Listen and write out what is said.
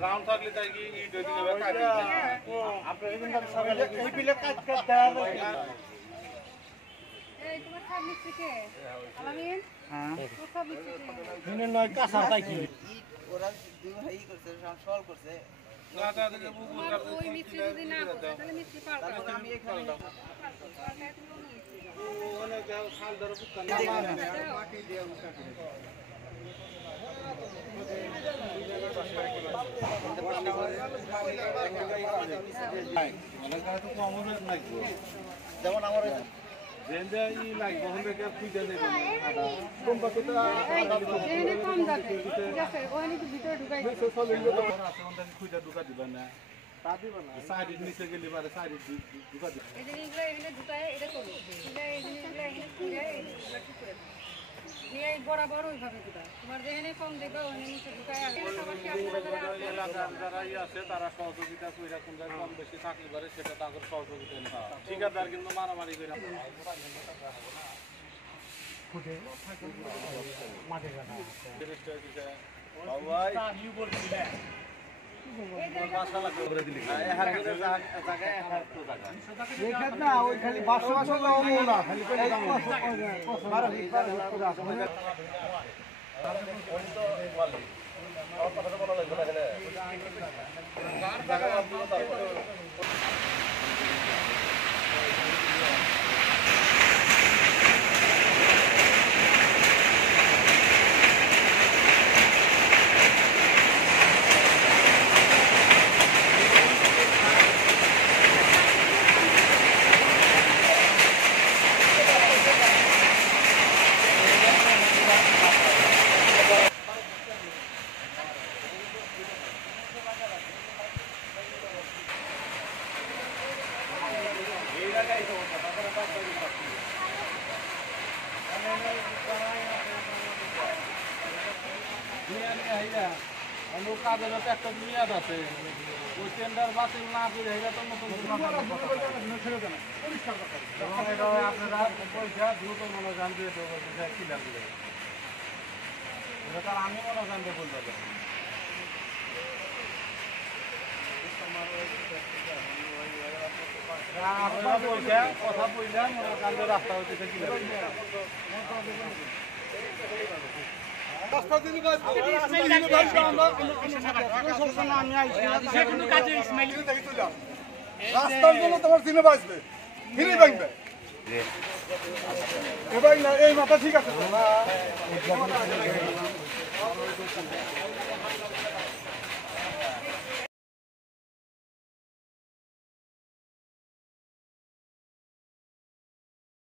round থাকলে তাই কি ইট হয়ে যাবে কাটি আপনি এখানকার সবাই এই বিলে কাট কাট দেওয়া এই তোমার সব মিস্ত্রি কে আলামিন হ্যাঁ তোমার সব মিস্ত্রি কে দিনে নয় কাঁচা তাই কি ওরা দুই ভাই করছে সল করছে লাগা থেকে বুকুর কাছে ওই মিস্ত্রি যদি না করে তাহলে মিস্ত্রি পাল্টা তাহলে আমি এখানে ওখানে যাও শাল ধরে পুত্তা না মাটি দিয়ে কাটি যেমন আমার যেটা ই লাগবে ওখান থেকে খুঁজে দেবেন এখানে কম যাচ্ছে ঠিক আছে ওখানে তো ভিতরে ঢুকাই খুঁজে ঢুকা দিবেন না সাইডের নিচে গেলে পারে সাইডের ঢুকা দিবেন এই জিনিসগুলো এখানে ঢুকায় এটা করো এই জিনিসগুলো এখানে খুঁজে এইগুলো ঠিক করে দাও নিয়ে বরাবর ওইভাবে ঢুকায় তোমার যেখানে কম দেখবে ওখানে নিচে ঢুকায় এলাকার যারা আছে তারা সহযোগিতা করে কোন জায়গায় কম বেশি চাকরি করে সেটা তাদের সহযোগিতা নিতে ঠিকাদার কিন্তু মারামারি করে ওই খালি বাসা বাসা না খালি কাজের একটা মেয়াদ আছে ওই টেন্ডার বাতিল না করে এটা তো নতুন আপনারা পয়সা দ্রুত মনে জানতে কি লাগবে এটা আমি মনে জানতে বলতে হবে কথা বললাম মনে রাস্তা হচ্ছে কি লাগবে রাস্তা দিলে রাস্তার জন্য তোমার দিনে বাঁচবে ফিরে ভাঙবে এবার না এই মাথা ঠিক আছে